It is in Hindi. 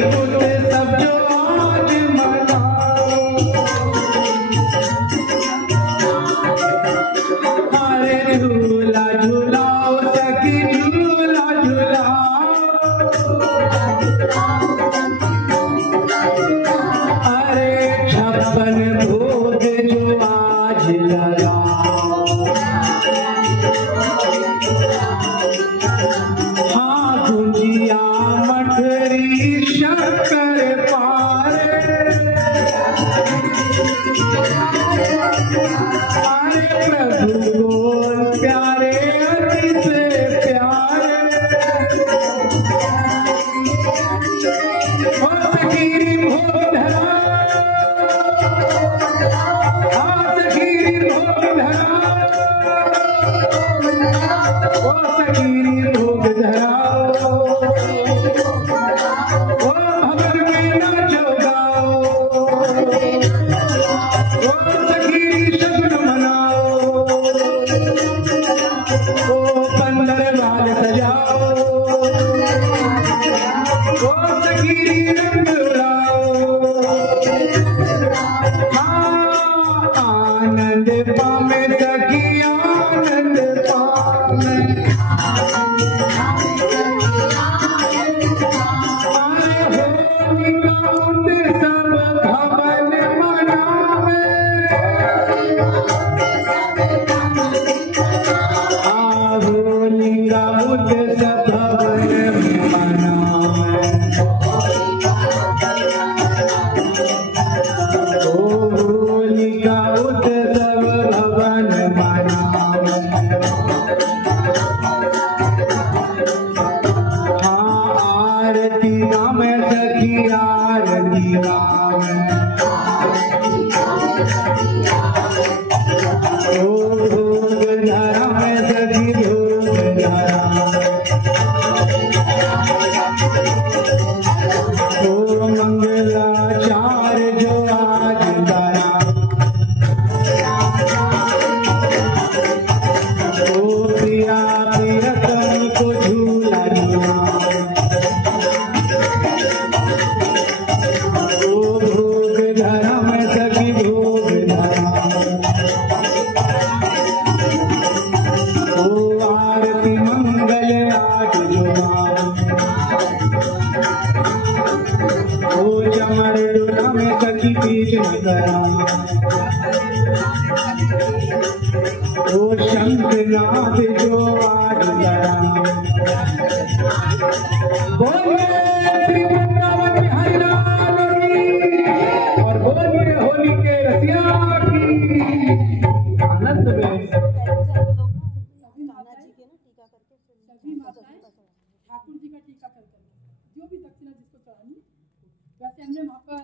उत्सव जो आज मनाओ, अरे झूला झूलाओ सखी झूला झूलाओ, अरे 56 भोग जो आज लगाओ, हाँ गुजिया मठरी शक्कर पारे, अरे प्रभु बोल प्यारे अति से प्यारे, ओ सखीरी भोग धरा, हाँ सखीरी भोग धरा, ओ सखीरी भोग धराओ, ओ भगत में नाचो गाओ, ओ सखीरी शगुन मनाओ, ओ पंदरवाल सजाओ, ओ सखीरी रंग उड़ाओ, हाँ आनंद पावे सखी आनंद पावे, अरे होलिका उत्सव भवन मनावे, होलिका उत्सव भवन मनावे, ओ होलिका उत्सव भवन मनावे, हाँ आरती नाम सखी आरती नाम, ओ भोग धरा में सखी भोग धरा, ओ मंगलाचार जो आज करा, ओ प्रिया प्रियतम को झूला झूला, ओ भोग धरा में सखी भोग धरा, ओ आरती मंगल आज जो ओ चमर डोला में सखी बीच न करा, ओ शंखनाद जो आज करा, बोलिए श्री वृंदावन बिहारी लाल की, और बोलिए होली के रसिया की। आनंद में सभी माताएं ठाकुर जी का टीका करके जो भी दक्षिणा जिसको चढ़ानी, वैसे हमने वहाँ पर